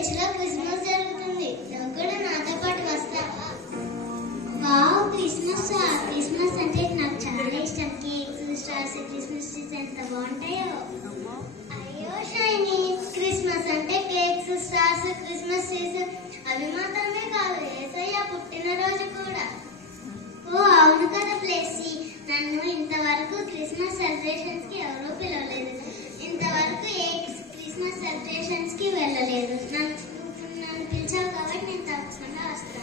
చర్చిలో క్రిస్మస్ జరుగుతుంది. నువ్వు కూడా నాతో పాటు వస్తావా? వావ్, క్రిస్మస్ అంటే నాకు చాలా ఇష్టం. కేక్స్, స్టార్స్, క్రిస్మస్ ట్రీస్ ఎంత బాగుంటాయో. అయ్యో షైనీ, క్రిస్మస్ అంటే కేక్స్, స్టార్స్, క్రిస్మస్ ట్రీస్ అవి మాత్రమే కాదు, యేసయ్య పుట్టినరోజు కూడా. ఓ అవును కదా ప్లేసీ, నన్ను ఇంతవరకు క్రిస్మస్ సెలబ్రేషన్స్ కి ఎవరూ పిలవలేదు. ఇంతవరకు ఏ క్రిస్మస్ సెలబ్రేషన్స్ కి వెళ్ళలేదు. నన్ను పిలిచావు కాబట్టి నేను తప్పకుండా వస్తాను.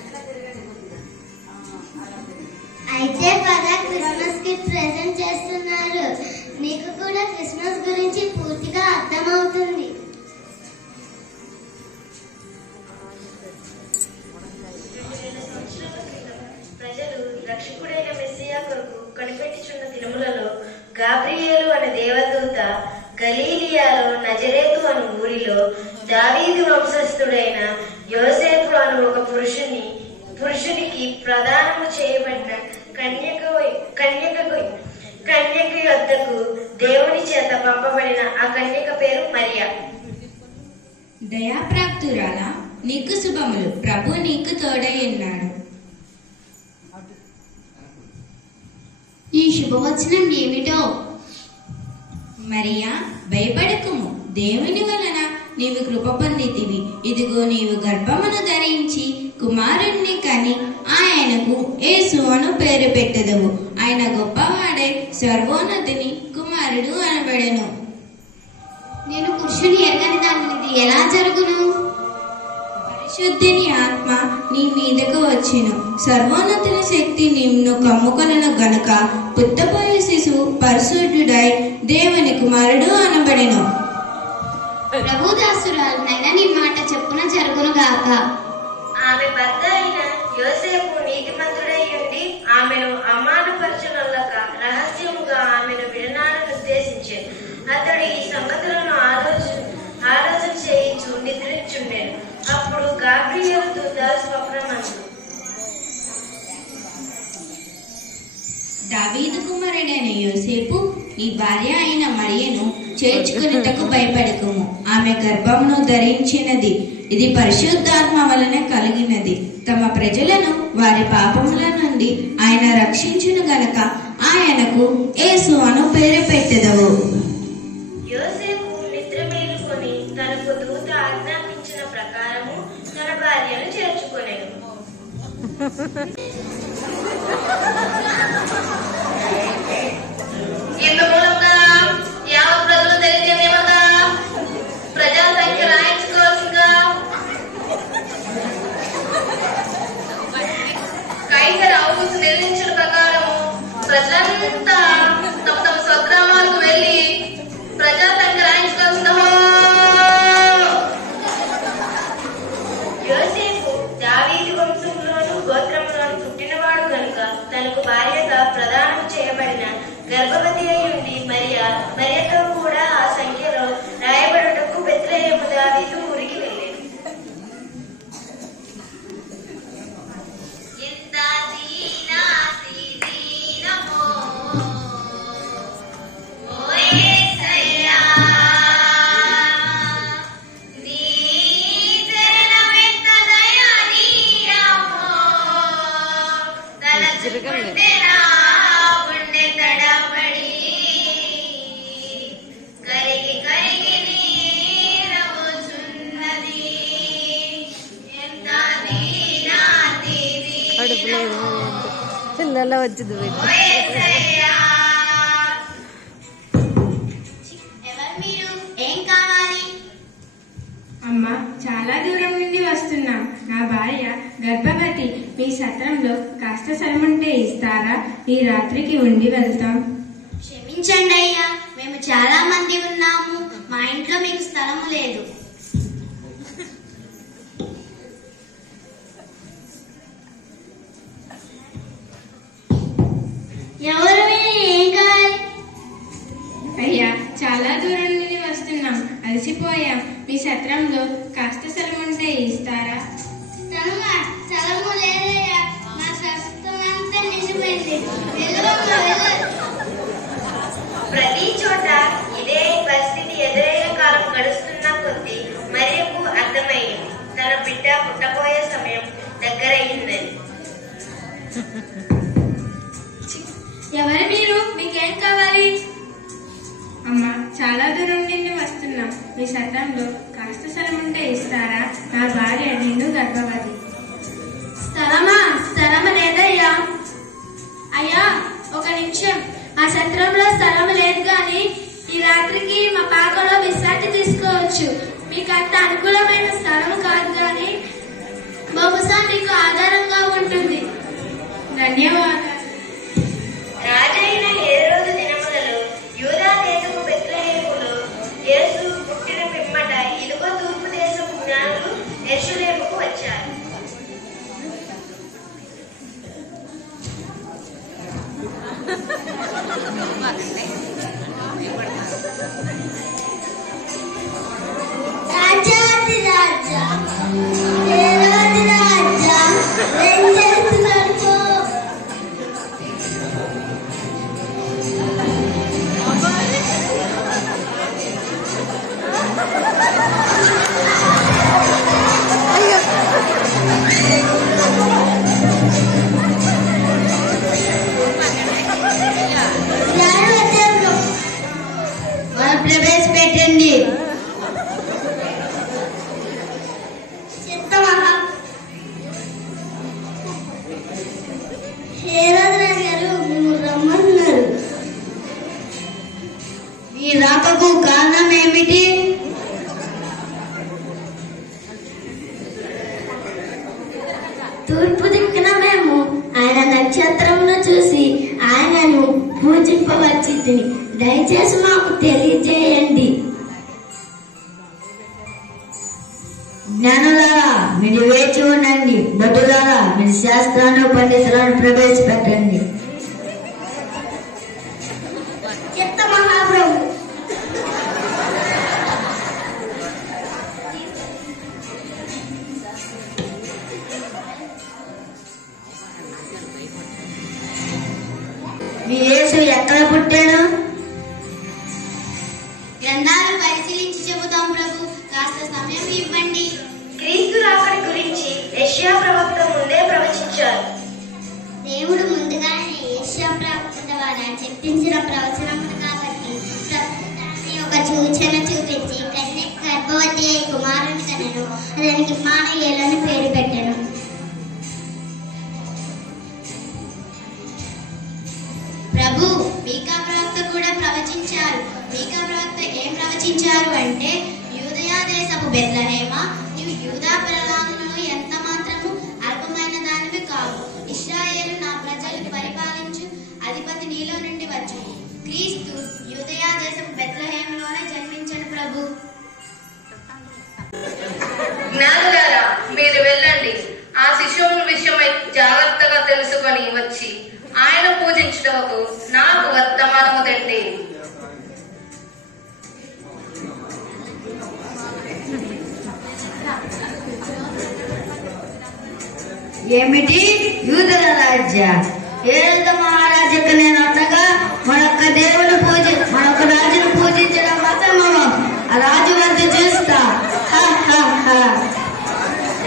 అయితే పద, క్రిస్మస్ కి ప్రెజెంట్ చేస్తున్నారు. నీకు కూడా క్రిస్మస్ గురించి పూర్తిగా అర్థమవుతుంది. ప్రజలు రక్షకుడైన మెస్సియా కొరకు కనిపెట్టుచున్న దినములలో గాబ్రియేలు అనే దేవదూత గలీలియాలో నజరేతు అను ఊరిలో దావీదు వంశస్థుడైన యోసేపు అను ఒక పురుషునికి ప్రదానము చేయబడిన కన్యక యొద్దకు దేవుని చేత పంపబడిన ఆ కన్యక పేరు మరియా. దయాప్రాప్తురాల, నీకు శుభములు, ప్రభు నీకు తోడై ఉన్నాడు. ఈ శుభవచనం ఏమిటో? మరియా, భయపడకుము, దేవుని వలన నీవు కృప పొందితివి. ఇదిగో, నీవు గర్భమును ధరించి కుమారుణ్ణి కని ఆయనకు యేసు అను పేరు పెట్టెదవు. ఆయన గొప్పవాడై సర్వోన్నతుని కుమారుడు అనబడెను. నేను పురుషుని ఎరగని దాన్ని, ఇది ఎలా జరుగును? పరిశుద్ధుని ఆత్మ నీ మీదకు వచ్చెను, సర్వోన్నతుని శక్తి నిన్ను కమ్ముకొనెను గనుక పుట్టబోయే శిశువు పరిశుద్ధుడై దేవుని కుమారుడు అనబడెను. ప్రభుదాసురాలనైనా నీ మాట చెప్పున జరుగును గాక. ఆమె భర్త అయిన యోసేపు నీతిమంతుడై ఉండి ఆమెను అవమానపరచునొల్లక రహస్యముగా ఆమెను విడనాడను ఉద్దేశించాను. అతడు ఈ సంగతులను ఆలోచన చేయించు నిద్రించుండెను. అప్పుడు గాబ్రియేలు దూత స్వప్నమందు, దావీదు కుమారుడైన యోసేపు, నీ భార్య అయిన మరియను చేర్చుకునేటకు భయపడకుము. ఆమె గర్భమును ధరించినది, ఇది పరిశుద్ధాత్మ వలన కలిగినది. తమ ప్రజలను వారి పాపముల నుండి ఆయన రక్షించును గనక ఆయనకు యేసు అను పేరు పెట్టెదవు. యోసేపు నిద్ర మేలుకొని తనకు దూత ఆజ్ఞాపించిన ప్రకారము తన భార్యను చేర్చుకొనెను. ఇందు మూలంగా యావత్ ప్రజలు తెలియజేయమగా ప్రజా సంఖ్య రాయించుకోవాల్సిందిగా కైసర్ ఔగుస్తు నిర్ణయించిన ప్రకారము ప్రజలంతా తమ తమ స్వగ్రామాలకు వెళ్లి ప్రజా సంఖ్య రాయించుకోవాల్సిందిగా. యోసేపు దావీదు వంశంలోను గోత్రంలోను పుట్టినవాడు కనుక తనకు భార్యగా ప్రదానం చేయబడిన గర్భవతి అయి ఉండి మరియతో కూడా ఆ సంఖ్యలో రాయబడుటకు బెత్లెహేము దావీదు ఊరికి వెళ్ళాడు. పిల్లల వచ్చింది అమ్మా, చాలా దూరం నుండి వస్తున్నాం. నా భార్య గర్భవతి. మీ సత్రంలో కాస్త స్థలముంటే ఇస్తారా? ఈ రాత్రికి ఉండి వెళ్తాం. క్షమించండి అయ్యా, మేము చాలా మంది ఉన్నాము. మా ఇంట్లో మీకు స్థలము లేదు. ఎవరు ఏం కావాలి? అయ్యా, చాలా దూరం నుండి వస్తున్నాం, అలసిపోయాం. మీ సత్రంలో కాస్త స్థలముంటే ఇస్తారా? స్థలము లేదయ్యా, మా సత్రమంతా నిండిపోయింది. ప్రతి చోట ఇదే పరిస్థితి ఎదురైన కాలం గడుస్తున్న కొద్దీ మరియకు అర్థమైంది. దూరం నుండి వస్తున్నా. మీ సత్రంలో కాస్త స్థలం ఉంటే ఇస్తారా? నా భార్య నిండు గర్భవతి. స్థలము లేదయ్యా. అయ్యా, ఒక నిమిషం. ఆ సత్రంలో స్థలం లేదు కానీ ఈ రాత్రికి మా పాకలో విశ్రాంతి తీసుకోవచ్చు. మీకు అంత అనుకూలమైన స్థలం కాదు కానీ బహుశా మీకు ఆధారంగా ఉంటుంది. ధన్యవాదాలు. రాజైన హేరోదు దినములలో యూదా దేశపు బెత్లెహేములో యేసు పుట్టిన పిమ్మట ఇదిగో తూర్పు దేశపు జ్ఞానులు యెరూషలేముకు వచ్చారు. రాజాధిరాజా, హేరోదు రాజా, ఏం చేస్తున్నారు? ప్రవేశపెట్టండి. హేరోదు రాజు గారు మిమ్మల్ని రమ్మన్నారు. మీ రాకకు కారణం ఏమిటి? తూర్పు దిక్కున మేము ఆయన నక్షత్రమును చూసి ఆయనను పూజింపవచ్చి దయచేసి మాకు తెలియజేయండి. జ్ఞానులారా, మీరు వేచి ఉండండి. భటులారా, మీరు శాస్త్రాన్ని పండితులను ప్రవేశపెట్టండి. చిత్త మహాప్రభు. మీ యేసు ఎక్కడ పుట్టాను? గ్రంథాలు పరిశీలించి చెబుతాం ప్రభు. కాస్త సమయం ఇవ్వండి. క్రీస్తు రాకడి గురించి యెషయా ప్రవక్త ముందే ప్రవచించారు. దేవుడు ముందుగానే యెషయా ప్రవక్త ద్వారా చెప్పించిన ప్రవచనములు కాబట్టి ప్రభుత్వాన్ని ఒక సూచన చూపించి కన్య గర్భవతి అయి కుమారుని కనెను. అతనికి ఇమ్మానుయేలని పేరు పెట్టెను. ప్రభు, మీకా ప్రవక్త కూడా ప్రవచించారు. మీకా ప్రవక్త ఏం ప్రవచించారు అంటే, యూదయా దేశపు బెత్లెహేమా, నీవు యూదా ప్రజలను ఎంత మాత్రము అల్పమైన దానివి కావు. ఇశ్రాయేలు నా ప్రజలు పరిపాలించు అధిపతి నీలో నుండి వచ్చు. క్రీస్తు యూదయా దేశపు బెత్లెహేములోనే జన్మించను ప్రభు. జ్ఞానులారా, మీరు వెళ్ళండి. ఆ శిశువు విషయమై జాగ్రత్తగా తెలుసుకొని వచ్చి ఆయన పూజించుటకు నాకు వర్తమానము తెండి. ఏమిటి? యూదుల రాజ్య? హేరోదు మహారాజుకు నేను అన్నగా మనొక్క దేవుని మనొక్క రాజును పూజించడం అసంభవం. ఆ రాజు వద్ద చూస్తా.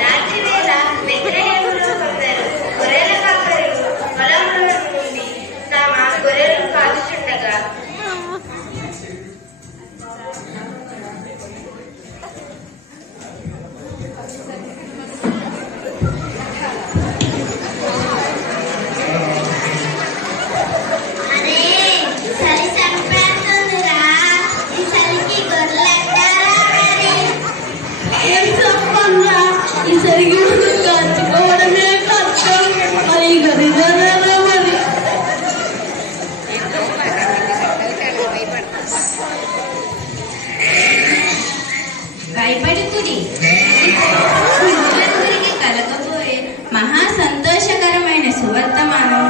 రాత్రి వేళ బెత్లెహేములో కొందరు గొర్రెల కాపరులు పొలముల నుండి తమ గొర్రెలను కాచుచుండగా అరే, చలి చంపేస్తుందిరా. ఈ చలికి గొర్రెలు అంటారా మరి? ఏం చెప్పంగా, ఈ చలికి కాచుకోవడమే కష్టం. మరి గదిగోరా మరి. భయపడుకుడి. విద్యార్థులకి కలగబోయే మహా సంతోషకరమైన సువర్తమానం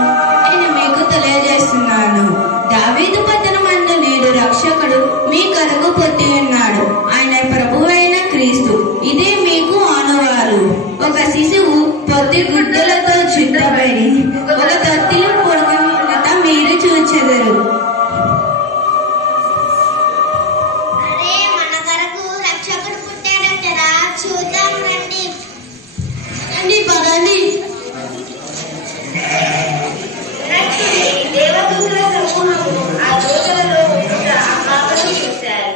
నేను మీకు తెలియజేస్తున్నాను. దావీదు పట్టణమందు నేడు రక్షకుడు మీ కొరకు పుట్టి ఉన్నాడు. ఆయన ప్రభువైన క్రీస్తు. ఇదే మీకు ఆనవాలు. ఒక శిశువు పొత్తి గుడ్డలతో చుట్టబడి ఒక తొట్టిలో పడుకున్నట మీరు చూచెదరు. అరే, మన కొరకు రక్షకుడు పుట్టాడంటరా. చూద్దాం రండి. పదండి. ఉన్నట్టుండి దేవదూతల సమూహము ఆ దూతలలో ఉండుట ఆ పాపను చూశారు.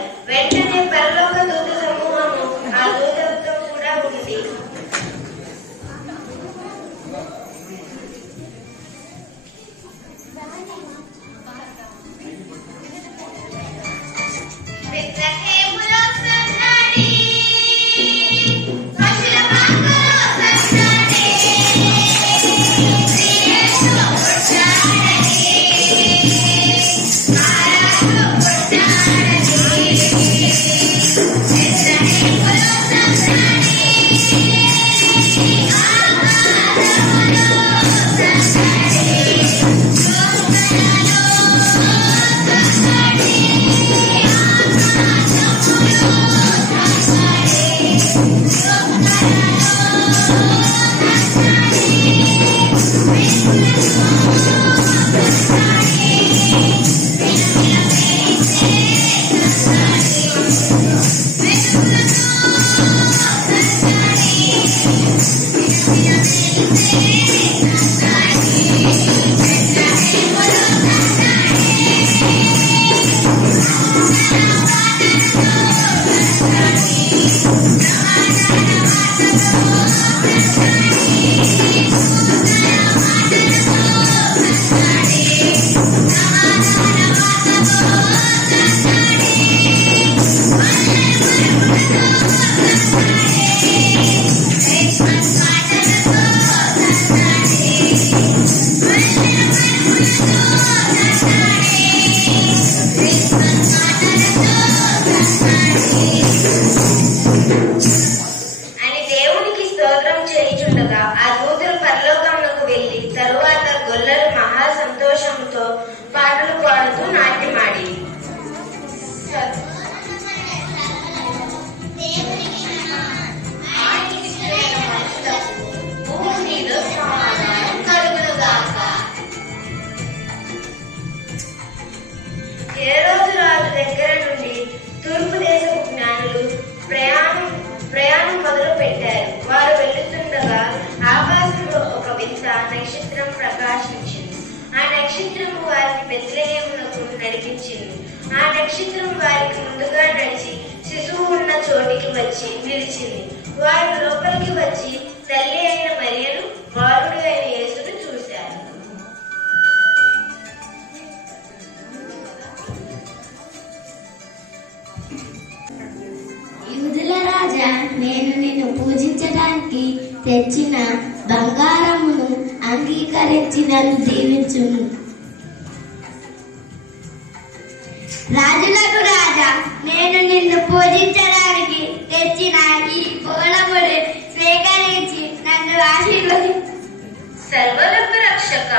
నక్షత్రం ప్రకాశించింది. ఆ నక్షత్రం వారిని బెత్లెహేమునకు నడిపించింది. ఆ నక్షత్రం వారికి ముందుగా నడిచి శిశువు ఉన్న చోటికి వచ్చి నిలిచింది. వారు లోపలికి వచ్చి తల్లి అయిన మరియను బాలుడు అయిన యేసును చూశారు. యూదుల రాజా, నేను నిన్ను పూజించడానికి తెచ్చిన బంగారమును అంగీకరించి నన్ను దీవించుము. రాజులకు రాజా, నేను నిన్ను పూజించడానికి తెచ్చిన ఈ పూలమును స్వీకరించి నన్ను ఆశీర్వదించు. సర్వలోక రక్షక,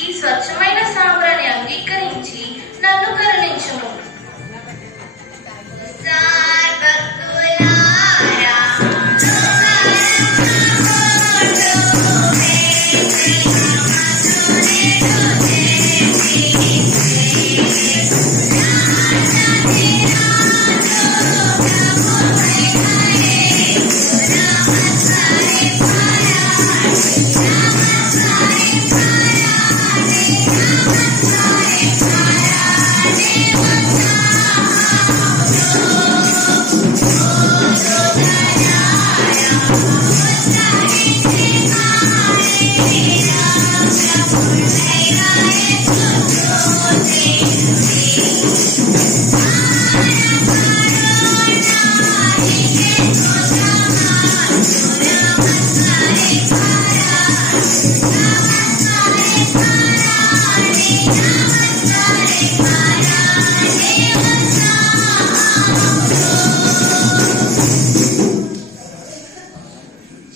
ఈ స్వచ్ఛమైన సాంబ్రాన్ని అంగీకరించి నన్ను కరుణించుము.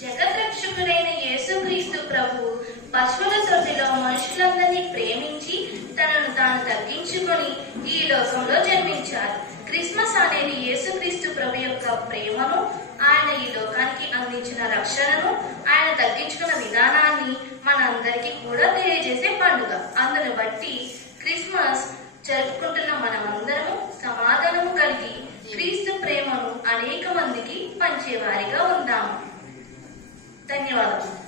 జగద్రక్షకుడైన యేసుక్రీస్తు ప్రభు పశువుల తొట్టిలో మనుషులందరినీ ప్రేమించి తనను తాను తగ్గించుకొని ఈ లోకంలో జన్మించారు. క్రిస్మస్ అనేది యేసుక్రీస్తు ప్రభు యొక్క ప్రేమను, ఆయన ఈ లోకానికి అందించిన రక్షణను, ఆయన తగ్గించుకున్న విధానాన్ని మనందరికీ కూడా తెలియజేసే పండుగ. అందును బట్టి క్రిస్మస్ జరుపుకుంటున్న మనమందరము సమాధానము కలిగి క్రీస్తు ప్రేమను అనేక మందికి పంచేవారిగా ఉందాము. ధన్యవాదాలు.